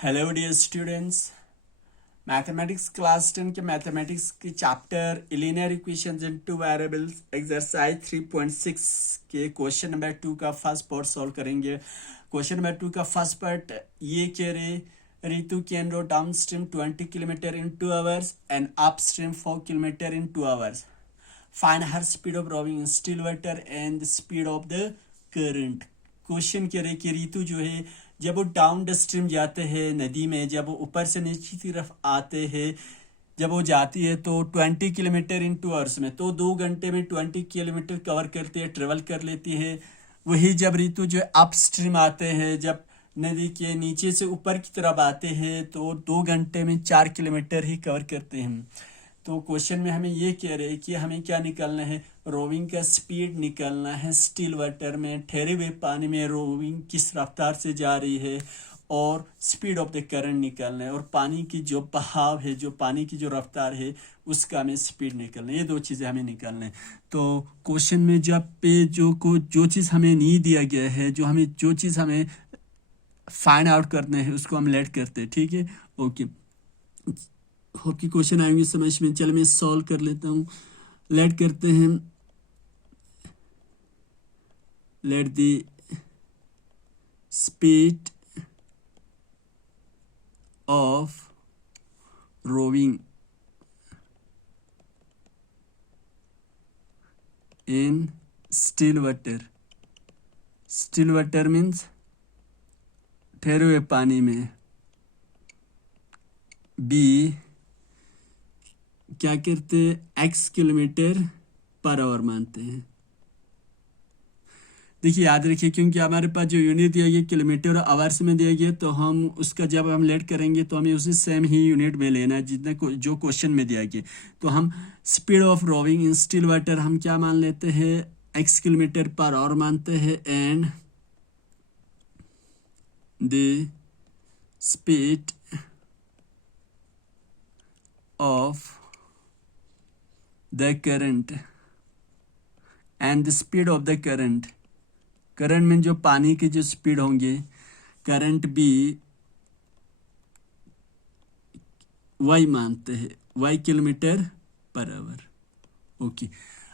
Hello dear students. Mathematics class 10 के mathematics के chapter linear equations in two variables exercise 3.6 के question number 2 का first part solve करेंगे। Question number 2 का first part ये कह रहे Ritu can row downstream 20 kilometre in 2 hours and upstream 4 kilometre in 2 hours. Find her speed of rowing in still water and the speed of the current. Question कह रहे कि रितु जो है जब वो डाउन द स्ट्रीम जाते हैं नदी में, जब वो ऊपर से नीचे की तरफ आते हैं, जब वो जाती है तो 20 किलोमीटर इन 2 आवर्स में, तो 2 घंटे में 20 किलोमीटर कवर करती है, ट्रेवल कर लेती है। वही जब रितु जो है अप स्ट्रीम आते हैं, जब नदी के नीचे से ऊपर की तरफ आते हैं तो 2 घंटे में 4 किलोमीटर ही कवर करते हैं। तो क्वेश्चन में हमें ये कह रहे हैं कि हमें क्या निकालना है, रोविंग का स्पीड निकालना है। स्टिल वाटर में, ठहरे हुए पानी में रोविंग किस रफ्तार से जा रही है, और स्पीड ऑफ द करंट निकालना है, और पानी की जो बहाव है, जो पानी की जो रफ्तार है उसका हमें स्पीड निकालना है। ये 2 चीज़ें हमें निकालना है। तो क्वेश्चन में जब पे जो चीज़ हमें नहीं दिया गया है, जो चीज़ हमें फाइंड आउट करना है उसको हम लेट करते हैं। ठीक है, ओके। होप की क्वेश्चन आएंगे समझ में। चलो मैं सॉल्व कर लेता हूँ। लेट करते हैं, let the speed of rowing in still water. Still water means ठहरे हुए पानी में। बी क्या करते हैं, x किलोमीटर पर आवर मानते हैं। देखिए याद रखिए, क्योंकि हमारे पास जो यूनिट दिया गया किलोमीटर और आवर्स में दिया गया, तो हम उसका जब हम लेट करेंगे तो हमें उसी सेम ही यूनिट में लेना है जितना जो क्वेश्चन में दिया गया। तो हम speed of rowing in still water हम क्या मान लेते हैं, x किलोमीटर पर आवर मानते हैं, and the speed of the current and the speed of the current. Current में जो पानी की जो स्पीड होंगे, करंट भी y मानते हैं, y kilometre per our. Okay,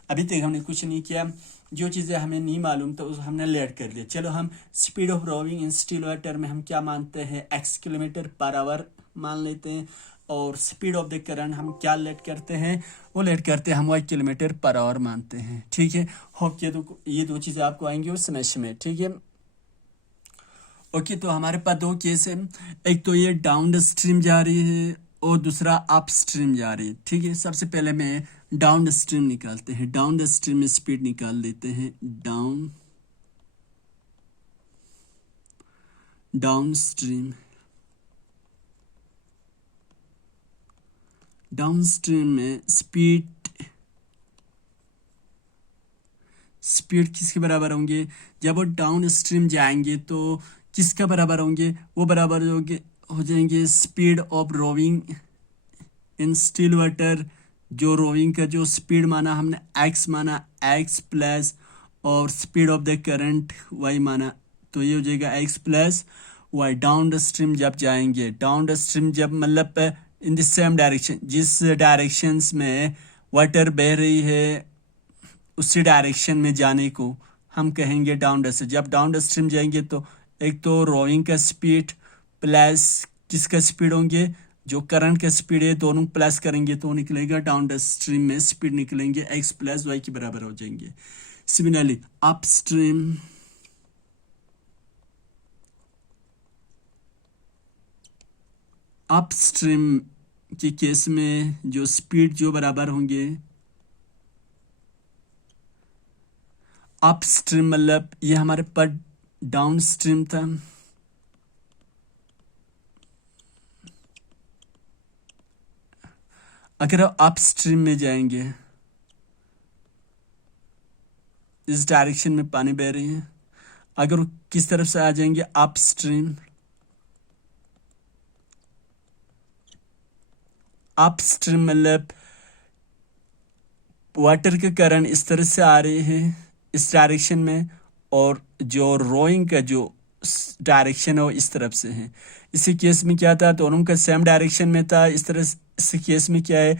अभी तक हमने कुछ नहीं किया। जो चीज़ें हमें नहीं मालूम तो उस हमने लेट कर लिया। चलो हम speed of rowing in still water में हम क्या मानते हैं, x किलोमीटर पर आवर मान लेते हैं, और स्पीड ऑफ द करंट हम क्या लेट करते हैं, वो लेट करते हैं हम y किलोमीटर पर आवर मानते हैं। ठीक है, होप ये 2 चीज़ें आपको आएंगी उस समझ में। ठीक है, ओके। तो हमारे पास 2 केस है, एक तो ये डाउन द स्ट्रीम जा रही है और दूसरा अप स्ट्रीम जा रही है। ठीक है, सबसे पहले मैं डाउन द स्ट्रीम निकालते हैं। डाउन द स्ट्रीम में स्पीड निकाल देते हैं। डाउन स्ट्रीम, डाउन स्ट्रीम में स्पीड किसके बराबर होंगे, जब वो डाउन स्ट्रीम जाएंगे तो किसका बराबर होंगे, वो बराबर हो जाएंगे speed of rowing in still water. जो रोविंग का जो स्पीड माना हमने x माना, x प्लस, और speed of the current y माना, तो ये हो जाएगा x plus y। Down the stream जब जाएंगे, डाउन द स्ट्रीम जब मतलब इन द सेम डायरेक्शन, जिस डायरेक्शन में वाटर बह रही है उसी डायरेक्शन में जाने को हम कहेंगे डाउन द स्ट्रीम। जब डाउन द स्ट्रीम जाएंगे तो एक तो रोइंग का स्पीड प्लस किसका स्पीड होंगे, जो करंट का स्पीड है, दोनों प्लस करेंगे तो निकलेगा डाउन द स्ट्रीम में स्पीड निकलेंगे x प्लस वाई के बराबर हो जाएंगे। Similarly up stream, up stream के केस में जो स्पीड जो बराबर होंगे, अप स्ट्रीम मतलब ये हमारे पर डाउन स्ट्रीम था, अगर अप स्ट्रीम में जाएंगे, इस डायरेक्शन में पानी बह रही है, अगर किस तरफ से आ जाएंगे अप स्ट्रीम, अप स्ट्रीम मतलब वाटर के करंट इस तरह से आ रहे हैं इस डायरेक्शन में, और जो रोइंग का जो डायरेक्शन और इस तरफ से है। इसी केस में क्या था, दोनों का सेम डायरेक्शन में था। इस तरह इस केस में क्या है,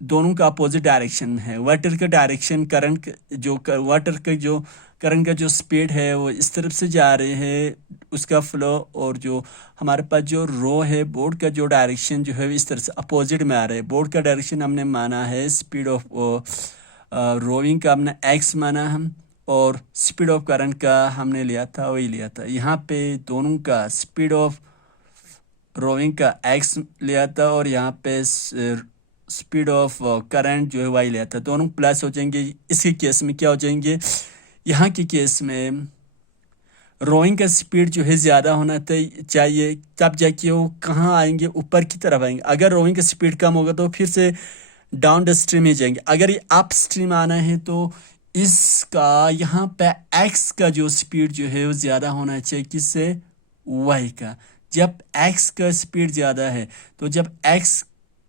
दोनों का अपोजिट डायरेक्शन में है। वाटर का डायरेक्शन करंट जो वाटर का जो करंट का जो स्पीड है वो इस तरफ से जा रहे हैं उसका फ्लो, और जो हमारे पास जो रो है बोर्ड का जो डायरेक्शन जो है इस तरह से अपोजिट में आ रहा है। बोर्ड का डायरेक्शन हमने माना है स्पीड ऑफ रोइंग का हमने एक्स माना हम, और स्पीड ऑफ करंट का हमने लिया था वही लिया था। यहाँ पे दोनों का स्पीड ऑफ रोइंग का एक्स लिया था और यहाँ पे स्पीड ऑफ करंट जो है वाई लिया था। दोनों प्लस हो जाएंगे। इसके केस में क्या हो जाएंगे, यहाँ के केस में रोइंग का स्पीड जो है ज़्यादा होना चाहिए, तब जाके वो कहाँ आएंगे, ऊपर की तरफ आएंगे। अगर रोइंग का स्पीड कम होगा तो फिर से डाउन स्ट्रीम में जाएंगे। अगर ये अप स्ट्रीम आना है तो इसका यहाँ पे एक्स का जो स्पीड जो है वो ज़्यादा होना चाहिए किससे, वाई का। जब एक्स का स्पीड ज़्यादा है तो जब एक्स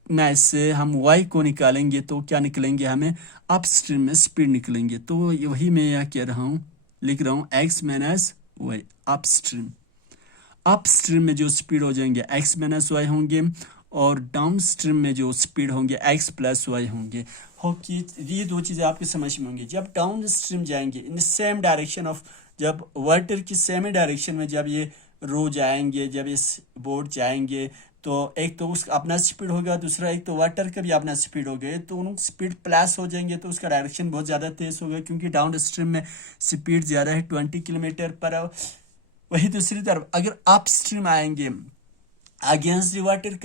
में से हम वाई को निकालेंगे तो क्या निकलेंगे, हमें अप स्ट्रीम में स्पीड निकलेंगे। तो वही मैं यहाँ कह रहा हूँ, लिख रहा हूँ x minus y upstream. Upstream में जो स्पीड हो जाएंगे एक्स माइनस वाई होंगे, और डाउन स्ट्रीम में जो स्पीड होंगे एक्स प्लस वाई होंगे। कि ये दो चीज़ें आपके समझ में होंगी। जब डाउन स्ट्रीम जाएंगे इन सेम डायरेक्शन ऑफ, जब वाटर की सेम डायरेक्शन में जब ये रो जाएंगे, जब इस बोर्ड जाएंगे, तो एक तो उसका अपना स्पीड होगा, दूसरा एक तो वाटर का भी अपना स्पीड हो गए, तो उन स्पीड प्लस हो जाएंगे तो उसका डायरेक्शन बहुत ज़्यादा तेज होगा, क्योंकि डाउन स्ट्रीम में स्पीड ज़्यादा है 20 किलोमीटर पर आवर। वही दूसरी तरफ अगर अप स्ट्रीम आएंगे अगेंस्ट वाटर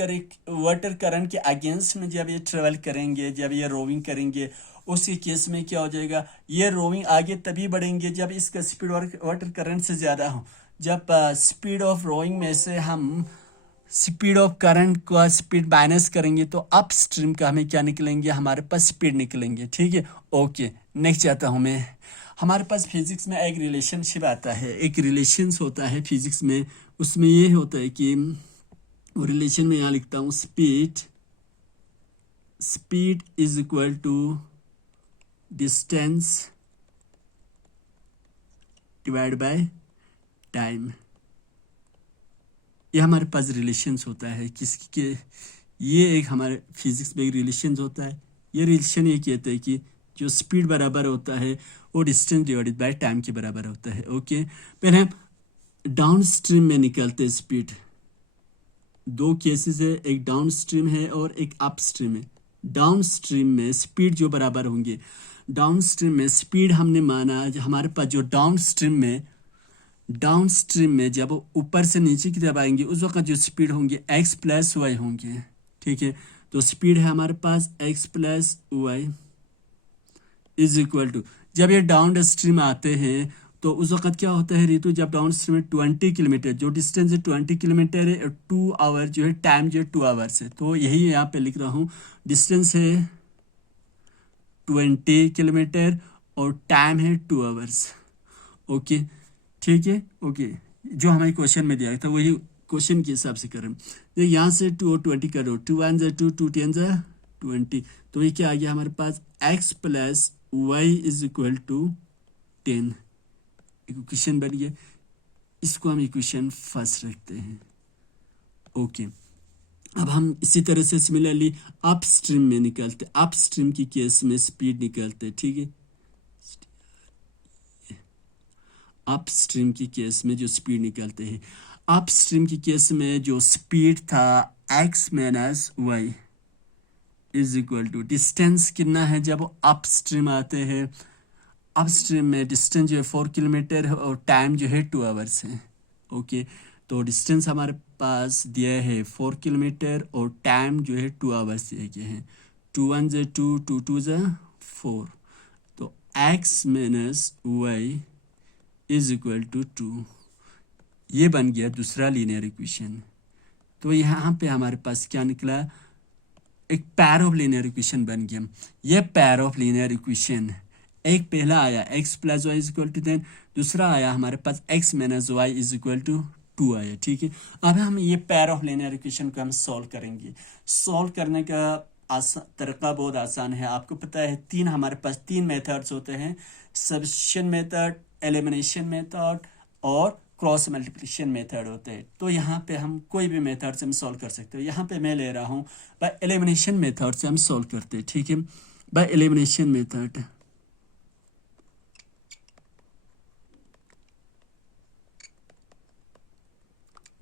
करंट के अगेंस्ट में जब ये ट्रेवल करेंगे, जब ये रोविंग करेंगे, उसी केस में क्या हो जाएगा, ये रोविंग आगे तभी बढ़ेंगे जब इसका स्पीड वाटर करंट से ज़्यादा हो। जब स्पीड ऑफ रोइंग में से हम स्पीड ऑफ करंट का स्पीड माइनस करेंगे तो अप स्ट्रीम का हमें क्या निकलेंगे, हमारे पास स्पीड निकलेंगे। ठीक है, ओके नेक्स्ट जाता हूँ मैं। हमारे पास फिजिक्स में एक रिलेशनशिप आता है, एक रिलेशंस होता है फिजिक्स में। उसमें ये होता है कि रिलेशन में यहाँ लिखता हूँ speed is equal to distance divide by time. ये हमारे पास रिलेशंस होता है किसके, ये एक हमारे फिजिक्स में एक रिलेशंस होता है। ये रिलेशन ये कहता है कि जो स्पीड बराबर होता है वो डिस्टेंस डिवाइडेड बाय टाइम के बराबर होता है। ओके, पहले हम डाउन स्ट्रीम में निकलते हैं स्पीड। दो केसेस है, एक डाउन स्ट्रीम है और एक अप स्ट्रीम है। डाउन स्ट्रीम में स्पीड जो बराबर होंगे, डाउन स्ट्रीम में स्पीड हमने माना हमारे पास जो डाउन स्ट्रीम में जब ऊपर से नीचे की तरफ आएंगे उस वक्त जो स्पीड होंगे एक्स प्लस वाई होंगे। ठीक है, तो स्पीड है हमारे पास X plus Y is equal to, जब ये डाउन स्ट्रीम आते हैं तो उस वक्त क्या होता है ऋतु, जब डाउन स्ट्रीम में 20 किलोमीटर जो डिस्टेंस है 20 किलोमीटर है, 2 आवर जो है टाइम जो है 2 आवर्स है। तो यही यहाँ पे लिख रहा हूँ, डिस्टेंस है 20 किलोमीटर और टाइम है 2 आवर्स। ओके ठीक है, ओके जो हमारे क्वेश्चन में दिया था वही क्वेश्चन के हिसाब से कर रहे हैं। यहाँ से 2 और 20 करो, 2 1 जा 2, 2 10 जा 20, तो ये क्या आ गया हमारे पास x plus Y is equal to 10। Equation बन गया, इसको हम इक्वेशन फर्स्ट रखते हैं। ओके, अब हम इसी तरह से सिमिलरली अप स्ट्रीम में निकलते, अप स्ट्रीम की केस में स्पीड निकलते। ठीक है, अप स्ट्रीम की केस में जो स्पीड निकलते हैं, अप स्ट्रीम की केस में जो स्पीड था x minus y is equal to distance कितना है जब अप स्ट्रीम आते हैं, अप स्ट्रीम में डिस्टेंस जो है 4 किलोमीटर है और टाइम जो है 2 आवर्स है। ओके, तो डिस्टेंस हमारे पास दिया है 4 किलोमीटर और टाइम जो है 2 आवर्स दिए गए हैं। 2 1 जा 2, 2 2 जा 4, तो x minus y is equal to 2। ये बन गया दूसरा लीनियर इक्वेशन। तो यहाँ पे हमारे पास क्या निकला, एक पैर ऑफ लीनियर इक्वेशन बन गया। ये पैर ऑफ लीनियर इक्वेशन, एक पहला आया x plus Y is equal to 10, दूसरा आया हमारे पास x minus y is equal to 2 आया। ठीक है, अब हम ये पैर ऑफ लीनियर इक्वेशन को हम सॉल्व करेंगे। सॉल्व करने का तरीका बहुत आसान है। आपको पता है हमारे पास तीन मेथड्स होते हैं, सब्स्टिट्यूशन मेथड, एलिमिनेशन मेथड और क्रॉस मल्टीप्लिकेशन मेथड होते हैं। तो यहाँ पे हम कोई भी मेथड से हम सॉल्व कर सकते हो। यहाँ पे मैं ले रहा हूँ बाय एलिमिनेशन मेथड से हम सॉल्व करते हैं, ठीक है। By elimination method,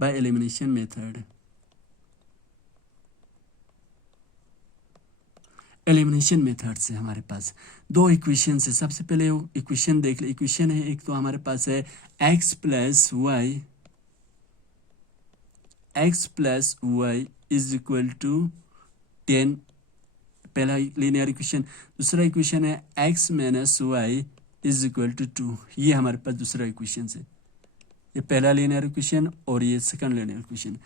by elimination method, elimination method से हमारे पास दो इक्वेशन है। सबसे पहले इक्वेशन देख ले। इक्वेशन है एक, तो हमारे पास है x plus Y is equal to 10, पहला लीनियर इक्वेशन। दूसरा इक्वेशन है x minus y is equal to 2। ये हमारे पास दूसरा इक्वेशन है। ये पहला लीनियर इक्वेशन और ये सेकंड लीनियर इक्वेशन।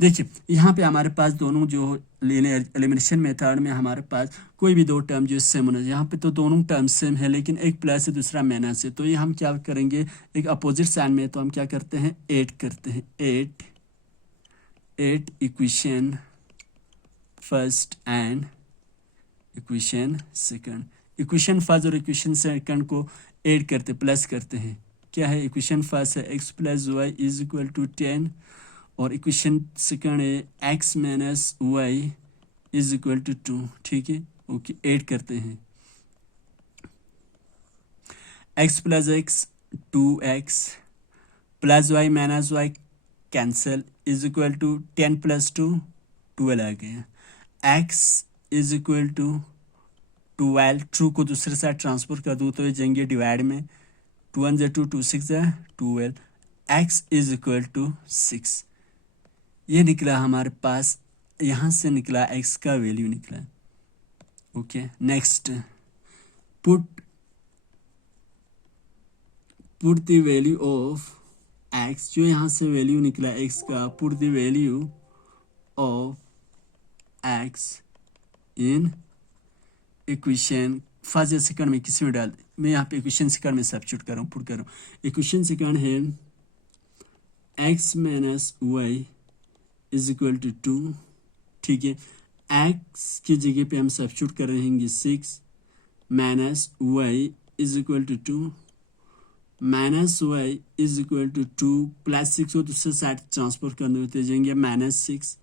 देखिए यहाँ पे हमारे पास दोनों जो लीनियर एलिमिनेशन मेथड में हमारे पास कोई भी दो टर्म जो सेम होना, यहाँ पे तो दोनों टर्म सेम है लेकिन एक प्लस है दूसरा माइनस है। तो ये हम क्या करेंगे, एक अपोजिट साइन में, तो हम क्या करते हैं, ऐड करते हैं। At equation first and equation second. Equation first और इक्वेशन सेकंड को ऐड करते, प्लस करते हैं। क्या है, इक्वेशन फर्स्ट है x plus Y is equal to 10 और इक्वेशन सेकंड है x minus y is equal to 2, ठीक है। ओके, ऐड करते हैं। x plus x 2x plus y minus y cancel is equal to 10 plus 2 12 आ गया। x is equal to 12, true को दूसरे साइड ट्रांसफर कर दूँ तो ये जाएंगे डिवाइड में, 2 1 2 2 6 12, x इज इक्वल टू 6। ये निकला हमारे पास, यहाँ से निकला x का वैल्यू निकला। Okay, next put the value of x, जो यहाँ से वैल्यू निकला x का, put the value of x in equation first या सेकंड में किसी में डाल, मैं यहाँ पे इक्वेशन सेकंड में सब्स्टिट्यूट कर रहा हूँ, पुट कर रहा हूँ। इक्वेशन सेकंड है x minus y is equal to 2, ठीक है। x की जगह पे हम सब्स्टिट्यूट कर रहेंगे 6 minus y is equal to 2, minus y is equal to 2 plus 6 को दूसरे साइड ट्रांसफर करने होते जाएंगे, -6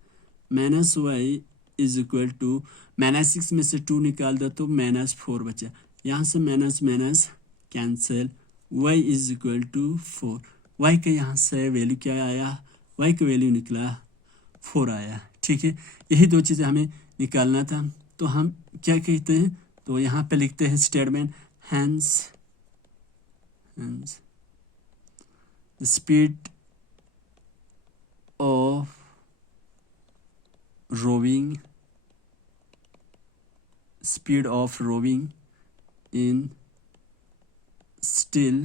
minus y is equal to, -6 में से 2 निकाल दो तो -4 बचा। यहाँ से minus minus cancel, y is equal to 4। y का यहाँ से वैल्यू क्या आया, y का वैल्यू निकला 4 आया, ठीक है। यही दो चीज़ें हमें निकालना था। तो हम क्या कहते हैं, तो यहाँ पे लिखते हैं statement, hence the speed of rowing in still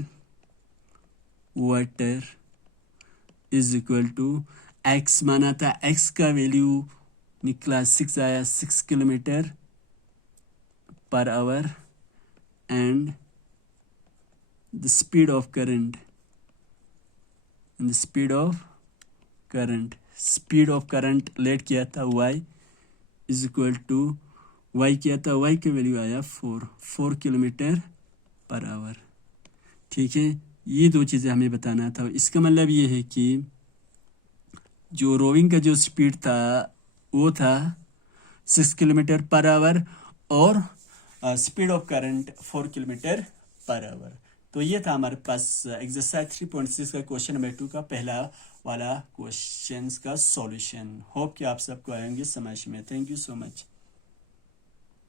water is equal to x, माना था x का वैल्यू निकला 6 आया, 6 kilometre per hour, and the speed of current, and the speed of current let किया था y is equal to, y किया था, y की वैल्यू आया 4 किलोमीटर पर आवर, ठीक है। ये दो चीज़ें हमें बताना था। इसका मतलब ये है कि जो रोविंग का जो स्पीड था वो था 6 किलोमीटर पर आवर और speed of current 4 kilometre per our. तो ये था हमारे पास एक्सरसाइज 3.6 का क्वेश्चन नंबर 2 का पहला वाला क्वेश्चंस का सॉल्यूशन। होप कि आप सबको आएंगे समझ में। Thank you so much.